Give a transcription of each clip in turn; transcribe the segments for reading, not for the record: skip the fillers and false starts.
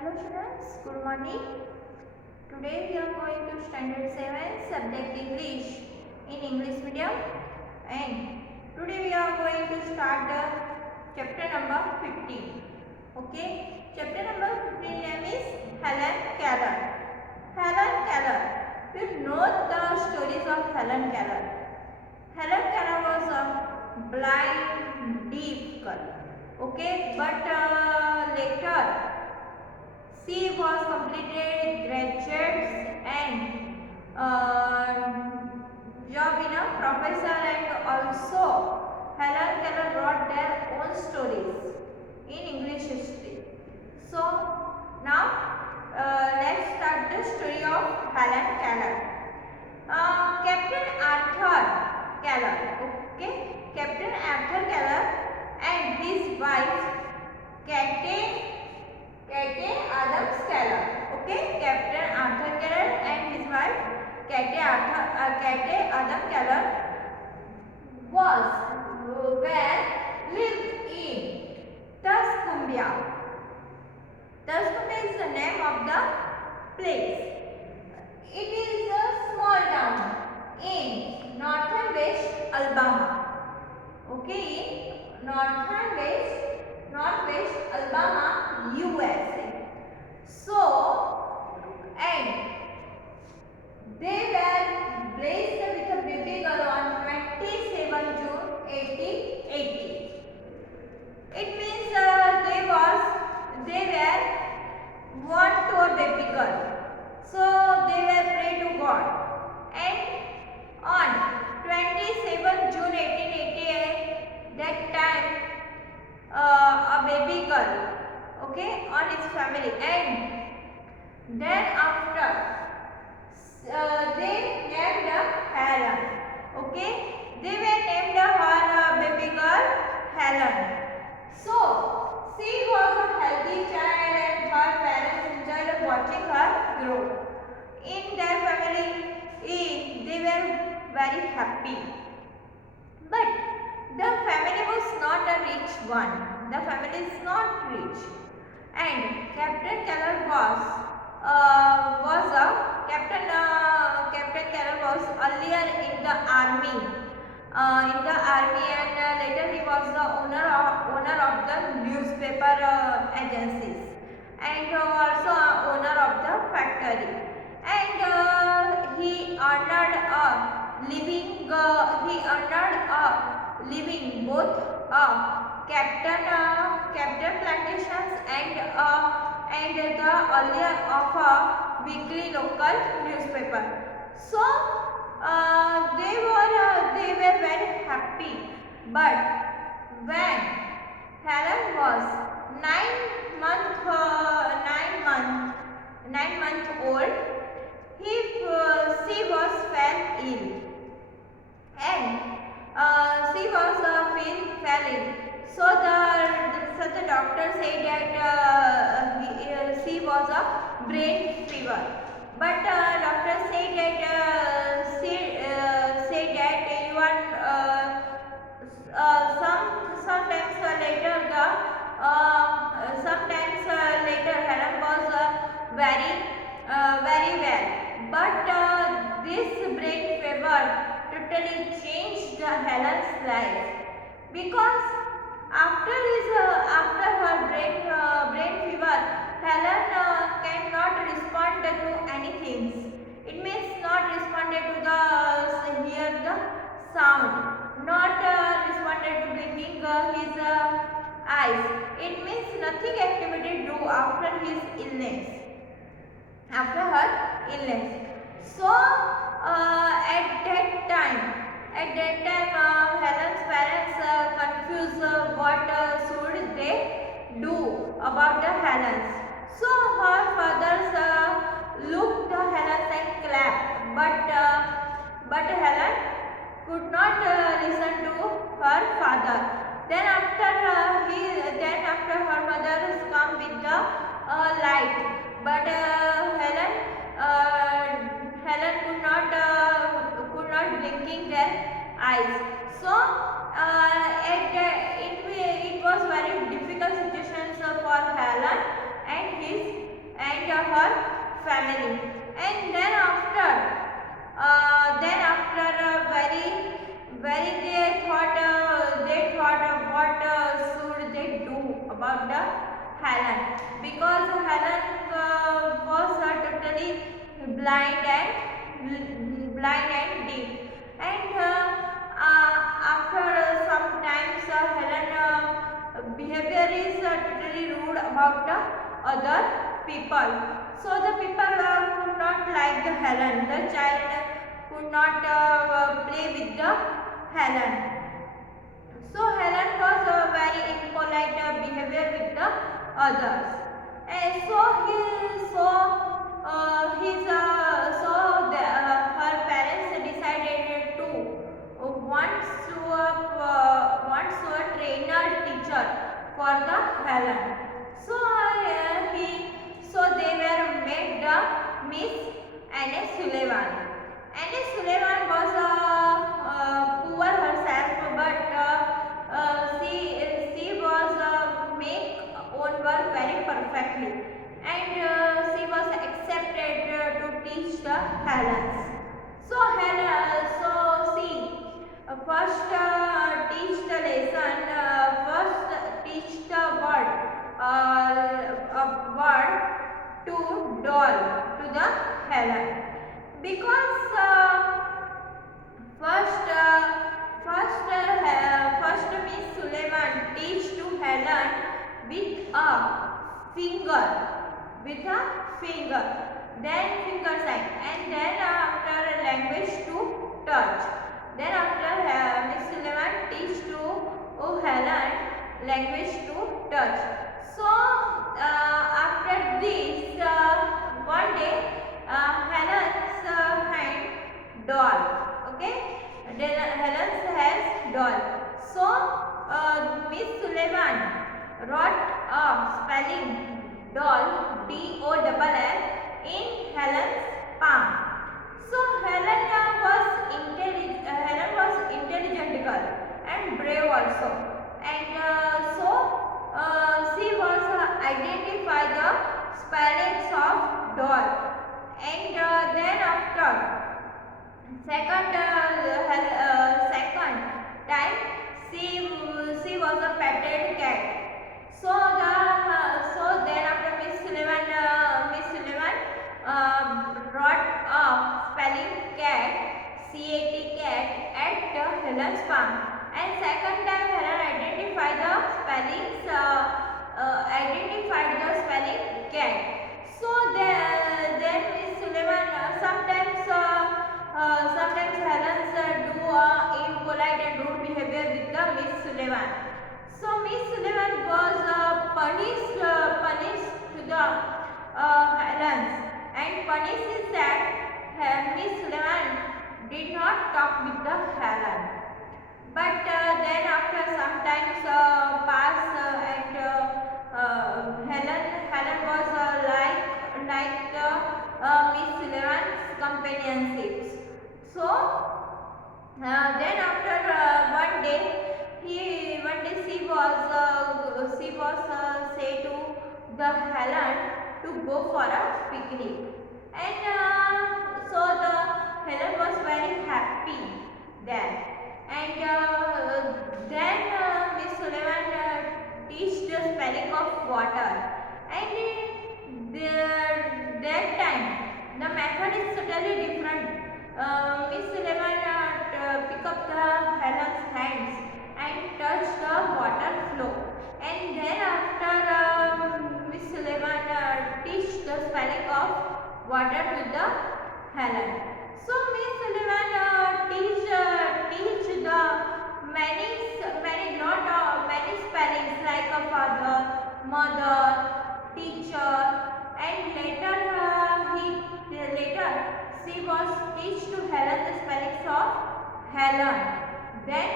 Hello students, good morning. Today we are going to standard 7 subject English in English medium, and today we are going to start the chapter number 15. Okay, chapter number 15 name is Helen Keller. Helen Keller. You know the stories of Helen Keller. Helen Keller was a blind, deaf girl. Okay, but later she was completed graduates and job in a professor, and also Helen Keller wrote their own stories in English history. So now let's start the story of Helen Keller. Captain Arthur Keller. Okay, Captain Arthur Keller and his wife Kate Adams Keller. Okay, Captain Arthur Keller and his wife Kate Adams Keller lived in Tuscumbia. Tuscumbia is the name of the place. It is a small town in northern West Alabama. Okay, in northwest Alabama, USA. So, and they were blessed with a baby girl on 27 June 1880. It means they were born to a baby girl. So they were pray to God, and on 27 June 1888, that time a baby girl, okay, on his family, and then after they named Helen. Okay, they were named her baby girl Helen. So she was a healthy child, and her parents enjoyed watching her grow. In their family, they were very happy. But the family was not a rich one. The family is not rich, and Captain Keller Captain Keller was earlier in the army. And later he was the owner of the newspaper agencies, and also owner of the factory. And he earned a living both captain plantations and the earlier of a weekly local newspaper. So they were very happy. But when Helen was 9 month old, she was fell ill, and fell ill. So the doctor said that she was a brain fever. But doctor said that you are sometimes later Helen was very well. But this brain fever totally changed Helen's life, because after her brain fever, Helen cannot respond to anything. It means not responded to hear the sound, not responded to blinking his eyes. It means nothing activity do after her illness. So at that time, Helen's parents confused what should they do about the Helens. So her fathers looked the Helens and clapped, but Helen could not listen to her father. Then after her mother come with the light, but Helen could not blinking their eyes. So it was very difficult situation for Helen and his family. And then after very they thought of what should they do about the Helen, because Helen was totally blind and deaf. And after some times Helen behavior is totally rude about the other people. So the people could not like the Helen. The child could not play with the Helen. So Helen was very impolite behavior with the others. And so her parents decided to wants a trainer teacher for the Helen. So they were made the Miss Anne Sullivan. Anne Sullivan was poor herself, but she was make own work very perfectly, and she was accepted to teach the Helens. So she first teach the lesson, first teach the word, a word to doll to the Helen, because first Miss Sullivan teach to Helen with a finger, then finger sign, and then after language to touch. Then after Miss Sullivan teach to Helen language to touch. So after this, one day Helen's hand doll. Okay, then Helen's has doll. So Miss Sullivan wrote a spelling doll DOLL in Helen's palm. So Helen was intelligent girl and brave also, and she was identify the spellings of doll, and then after second time she was a petted cat. So then after Miss Sullivan wrote a spelling cat, cat at Helen's farm, and second time Helen identified the spelling cat. So then Miss Sullivan sometimes Helen do impolite and rude behavior with the Miss Sullivan. So Miss Sullivan was punished to the Helens, and punish is that Miss Sullivan did not talk with the Helen. But then after some times pass, and Helen was like Miss Sullivan's companionships. So then after one day she was say to the Helen to go for a picnic, and so the Helen was very happy there, and then Miss Sullivan teach the spelling of water, and that time the method is totally different. Miss Sullivan pick up the Helen's hands and touch the water flow, and then after Miss Sullivan teach the spelling of water to the Helen. So Miss Sullivan teach the many spellings like a father, mother, teacher, and later she was teach to Helen the spellings of Helen, then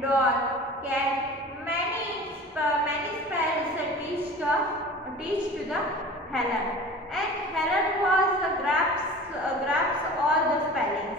doll, cat, many spells teach to the Helen, and Helen was grasps all the spellings.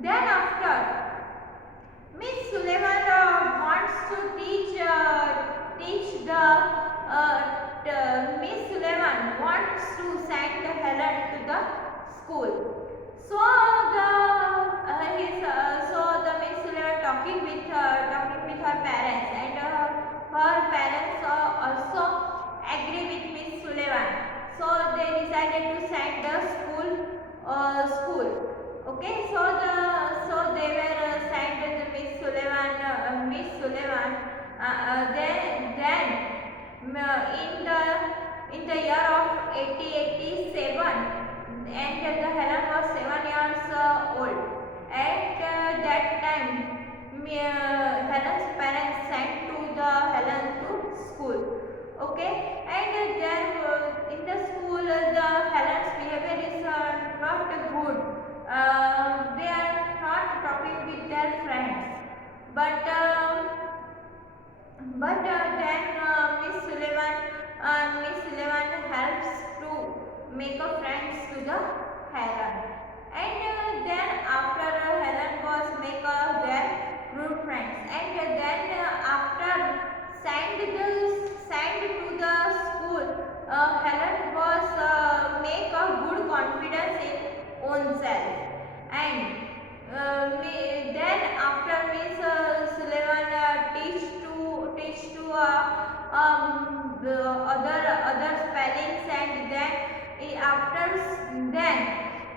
Then after Miss Sullivan wants to teach Miss Sullivan wants to send Helen to the in the year of 1887, and the Helen was 7 years old. At that time, Helen's parents sent to the Helen to school. Okay, and then in the school, the Helen's behavior is not good. They are not talking with their friends, but then Miss Sullivan helps to make a friends to the Helen, and then after Helen was make their good friends, and then after send to the school, Helen was make a good confidence in own self, and then after Miss Sullivan teach to the other spellings, and then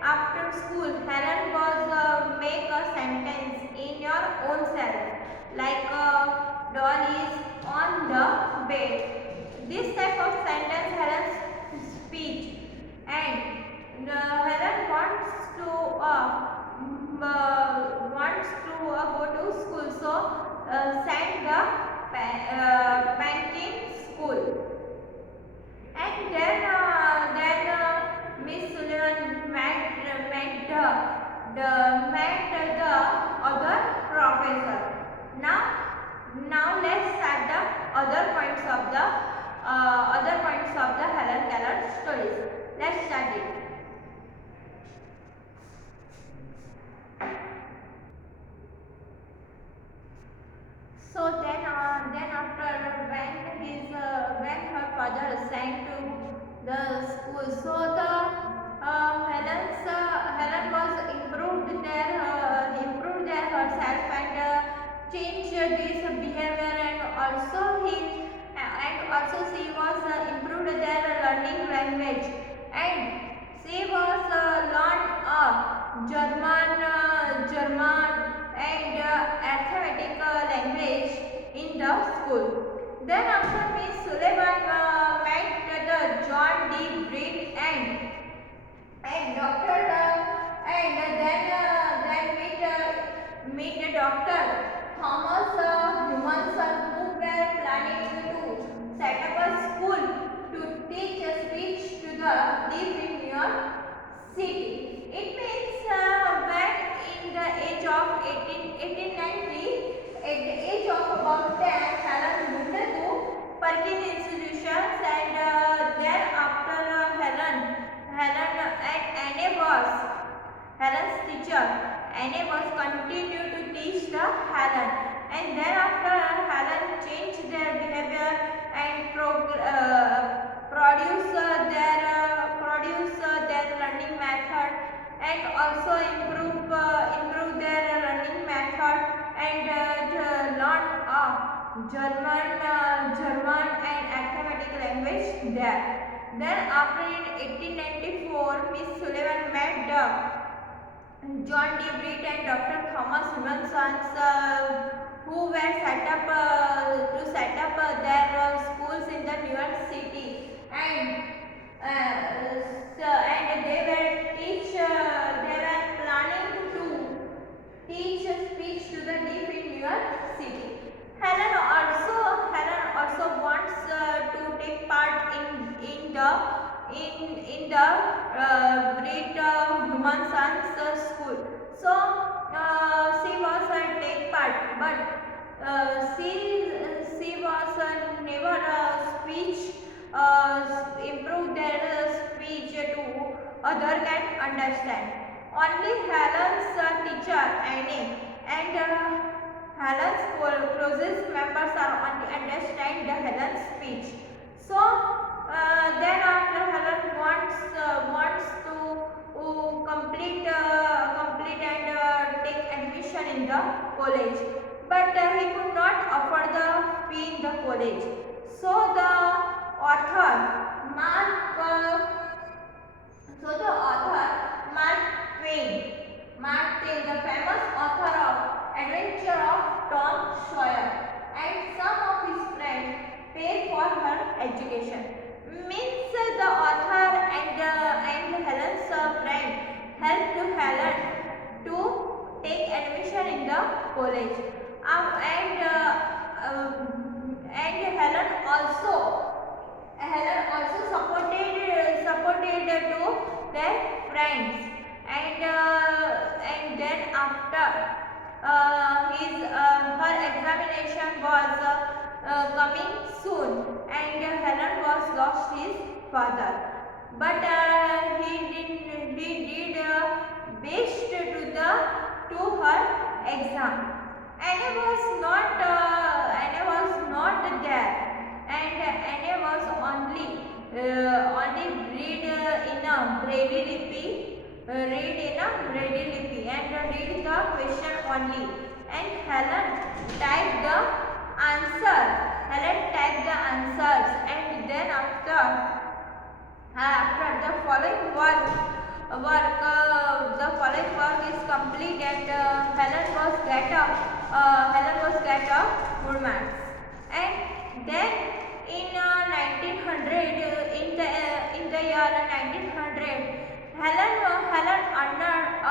after school Helen was make a sentence in your own self, like doll is on the bed. This type of sentence Helen's speech, and Helen wants to go to school, so send the Pankin school, and then Miss Sullivan met the other professor. Now let's start the other points of the Helen Keller stories. Let's start it. So then after when her father sent to the school, so the Helen was improved their herself, and changed this behavior, and also she was improved their learning language, and she was learned German and arithmetic language in the school. Then after Miss Sullivan met the John D. Breed and Doctor, and then meet Doctor Thomas Humanson, who were planning to set up a school to teach speech to the deaf in New York City. It means when in the age of 1890, at the age of about 10, Helen moved to Perkin institutions, and thereafter Helen and Anne was Helen's teacher. Anne was continued to teach the Helen, and thereafter Helen changed their behavior and produce their learning method, and also improve their learning method, and learn German and arithmetic language there. Then after in 1894, Miss Sullivan met John D. Breed and Dr. Thomas Humanson, who were set up their schools in the New York City, and they were planning to teach speech to the deaf in New York City. Helen also wants to take part in the Breed Humanson's school. So she was take part, but she was never speech improve their speech to other can understand. Only Helen's teacher Annie and Helen's closest members are only understand the Helen's speech. So then after Helen wants to complete and take admission in the college, but he could not afford the fee in the college. So the author Mark Twain, the famous author of Adventure of Tom Sawyer, and some of his education. Means the author and Helen's friend helped Helen to take admission in the college. And Helen also supported to their friends, and then after her examination was coming soon, and Helen was lost his father, but he did best to her exam. Anna was not there, and Anna was only read in a Braille lipi, and read the question only, and Helen typed the answers, and then after the following work is complete, and Helen was get a full marks. And then in 1900, in the year 1900, Helen earned a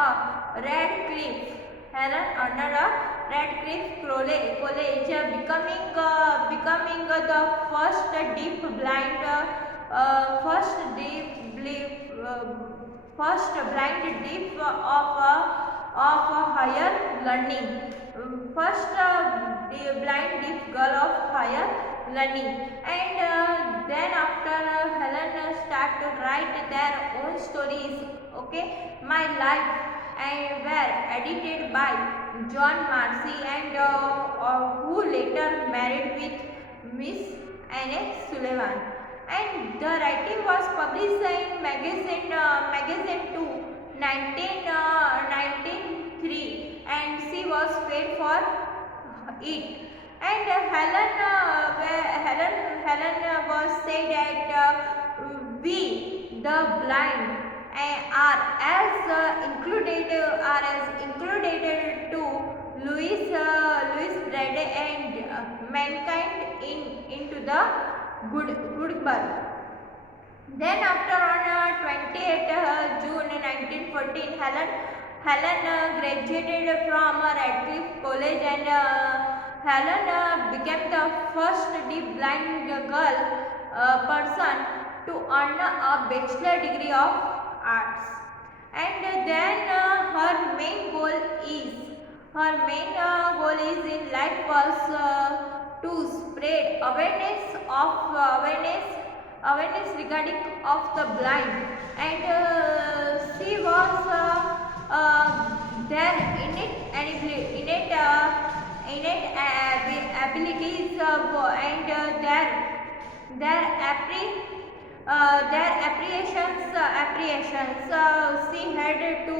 Radcliffe College, becoming the first deaf blind of higher learning, first blind deaf girl of higher learning. And then after Helen start to write their own stories. Okay, My Life, and were edited by John Marcy, and who later married with Miss Anne Sullivan. And the writing was published in magazine 2, 1903, and she was paid for it. And Helen was said that we the blind are as included to Louis Braille and mankind into the good birth. Then after on 28 June 1914, Helen graduated from Radcliffe College, and Helen became the first deaf blind girl person to earn a bachelor degree of arts. And then her main goal in life was to spread awareness regarding of the blind, and she was their innate abilities, and their apprehensions. She had to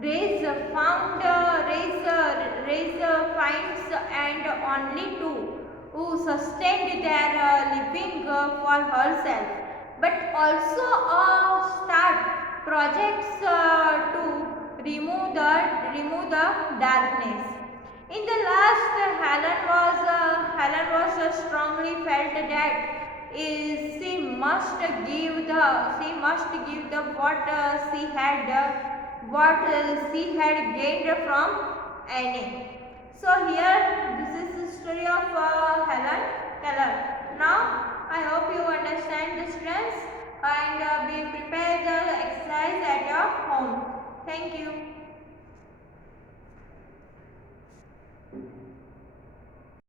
raise funds, and only to who sustained their living for herself, but also start projects to remove the darkness. In the last, Helen was strongly felt that she must give the what she had gained from Anne. So here, this is the story of Helen Keller. Now, I hope you understand the students, and be prepared the exercise at your home. Thank you.